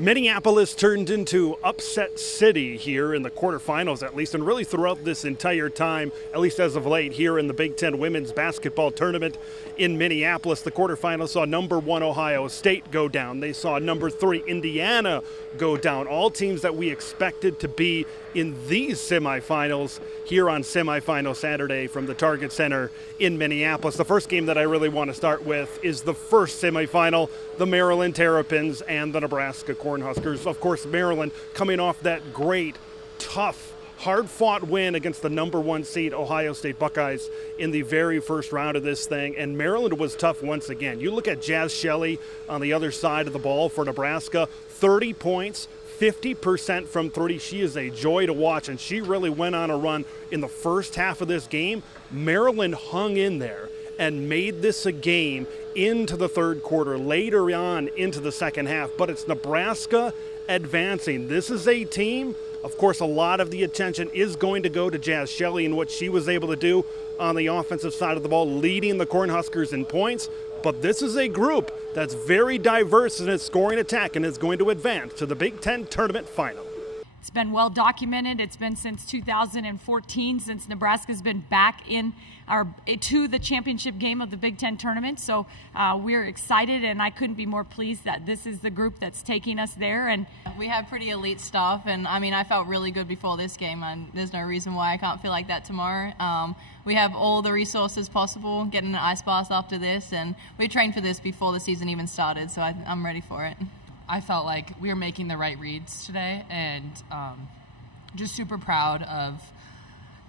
Minneapolis turned into upset city here in the quarterfinals, at least, and really throughout this entire time, at least as of late, here in the Big Ten women's basketball tournament in Minneapolis. The quarterfinals saw number 1 Ohio State go down. They saw number 3 Indiana go down. All teams that we expected to be in these semifinals here on Semifinal Saturday from the Target Center in Minneapolis. The first game that I really want to start with is the first semifinal, the Maryland Terrapins and the Nebraska Cornhuskers. Of course, Maryland coming off that great, tough, hard-fought win against the number 1 seed Ohio State Buckeyes in the very first round of this thing, and Maryland was tough once again. You look at Jaz Shelley on the other side of the ball for Nebraska, 30 points, 50% from 3. She is a joy to watch, and she really went on a run in the first half of this game. Maryland hung in there and made this a game into the third quarter, later on into the second half. But it's Nebraska advancing. This is a team, of course, a lot of the attention is going to go to Jaz Shelley and what she was able to do on the offensive side of the ball, leading the Cornhuskers in points. But this is a group that's very diverse in its scoring attack and is going to advance to the Big Ten tournament final. It's been well documented. It's been since 2014 since Nebraska's been back to the championship game of the Big Ten tournament. So we're excited, and I couldn't be more pleased that this is the group that's taking us there. And we have pretty elite stuff, and I mean, I felt really good before this game, and there's no reason why I can't feel like that tomorrow. We have all the resources possible, getting an ice bath after this, and we trained for this before the season even started, so I'm ready for it. I felt like we were making the right reads today, and just super proud of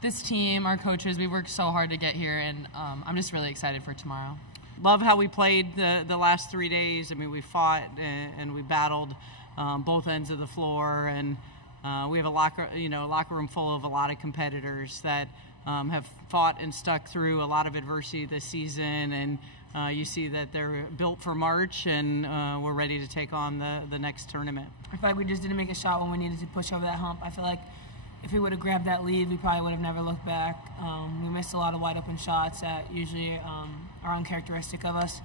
this team, our coaches. We worked so hard to get here, and I'm just really excited for tomorrow. Love how we played the last 3 days. I mean, we fought and we battled both ends of the floor, and we have a locker room full of a lot of competitors that have fought and stuck through a lot of adversity this season, and you see that they're built for March, and we're ready to take on the next tournament. I feel like we just didn't make a shot when we needed to push over that hump. I feel like if we would have grabbed that lead, we probably would have never looked back. We missed a lot of wide open shots that usually are uncharacteristic of us.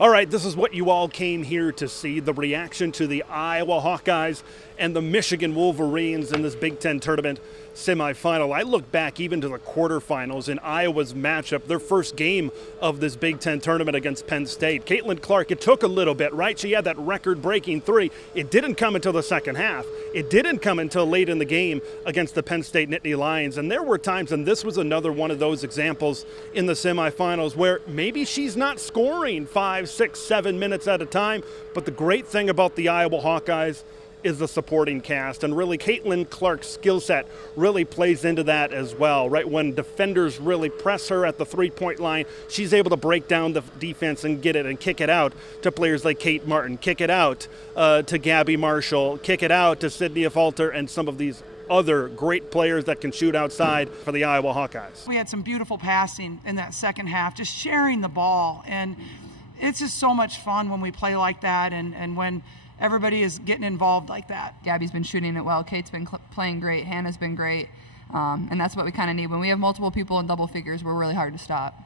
All right, this is what you all came here to see, the reaction to the Iowa Hawkeyes and the Michigan Wolverines in this Big Ten tournament semifinal. I look back even to the quarterfinals in Iowa's matchup, their first game of this Big Ten tournament against Penn State. Cailtin Clark, it took a little bit, right? She had that record-breaking 3. It didn't come until the second half. It didn't come until late in the game against the Penn State Nittany Lions. And there were times, and this was another one of those examples in the semifinals, where maybe she's not scoring 5, 6, 7 minutes at a time, but the great thing about the Iowa Hawkeyes is the supporting cast, and really Cailtin Clark's skill set really plays into that as well, right? When defenders really press her at the three-point line, she's able to break down the defense and get it and kick it out to players like Kate Martin, kick it out to Gabby Marshall, kick it out to Sydney Falter, and some of these other great players that can shoot outside for the Iowa Hawkeyes. We had some beautiful passing in that second half, just sharing the ball, and it's just so much fun when we play like that, and when everybody is getting involved like that. Gabby's been shooting it well. Kate's been playing great. Hannah's been great. And that's what we kind of need. When we have multiple people in double figures, we're really hard to stop.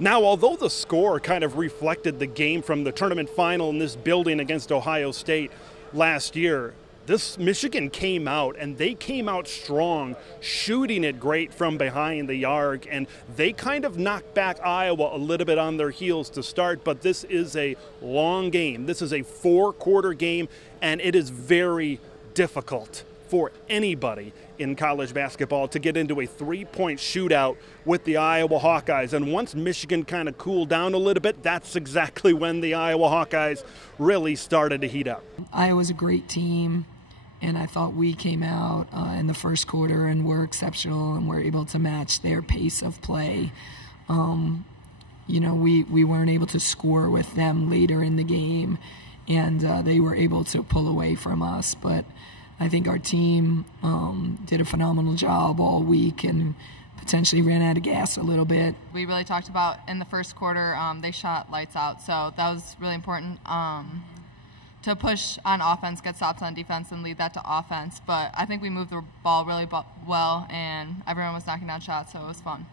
Now, although the score kind of reflected the game from the tournament final in this building against Ohio State last year, this Michigan came out, and they came out strong, shooting it great from behind the arc, and they kind of knocked back Iowa a little bit on their heels to start, but this is a long game. This is a 4-quarter game, and it is very difficult for anybody in college basketball to get into a 3-point shootout with the Iowa Hawkeyes. And once Michigan kind of cooled down a little bit, that's exactly when the Iowa Hawkeyes really started to heat up. Iowa's a great team, and I thought we came out in the first quarter and were exceptional and were able to match their pace of play. You know, we weren't able to score with them later in the game, and they were able to pull away from us, but I think our team did a phenomenal job all week and potentially ran out of gas a little bit. We really talked about in the first quarter, they shot lights out, so that was really important to push on offense, get stops on defense, and lead that to offense. But I think we moved the ball really well, and everyone was knocking down shots, so it was fun.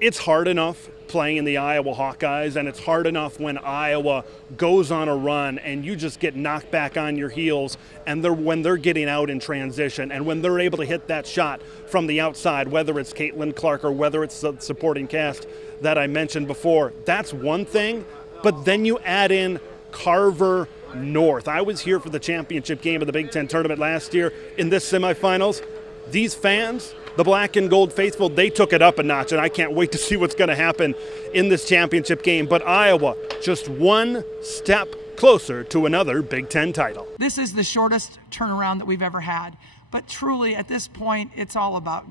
It's hard enough playing in the Iowa Hawkeyes, and it's hard enough when Iowa goes on a run and you just get knocked back on your heels, and when they're getting out in transition and when they're able to hit that shot from the outside, whether it's Cailtin Clark or whether it's the supporting cast that I mentioned before. That's one thing, but then you add in Carver North. I was here for the championship game of the Big Ten tournament last year in this semifinals. These fans, the black and gold faithful, they took it up a notch, and I can't wait to see what's going to happen in this championship game. But Iowa, just one step closer to another Big Ten title. This is the shortest turnaround that we've ever had. But truly, at this point, it's all about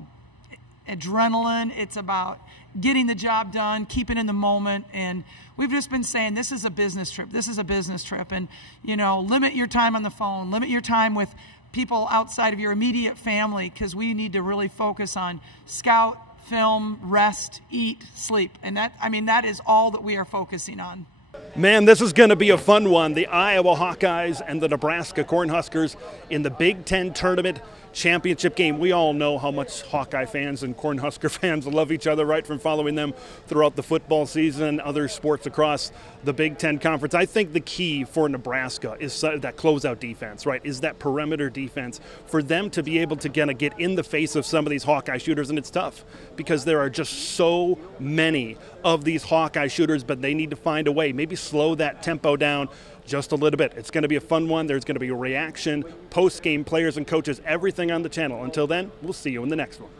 adrenaline. It's about getting the job done, keeping in the moment. And we've just been saying this is a business trip. This is a business trip. And, you know, limit your time on the phone. Limit your time with people outside of your immediate family, because we need to really focus on scout, film, rest, eat, sleep. And that is all that we are focusing on. Man, this is going to be a fun one. The Iowa Hawkeyes and the Nebraska Cornhuskers in the Big Ten tournament championship game. We all know how much Hawkeye fans and Cornhusker fans love each other, right, from following them throughout the football season and other sports across the Big Ten Conference. I think the key for Nebraska is that closeout defense, right, is that perimeter defense for them to be able to kind of get in the face of some of these Hawkeye shooters. And it's tough because there are just so many of these Hawkeye shooters, but they need to find a way, maybe slow that tempo down just a little bit. It's going to be a fun one. There's going to be a reaction, post-game players and coaches, everything on the channel. Until then, we'll see you in the next one.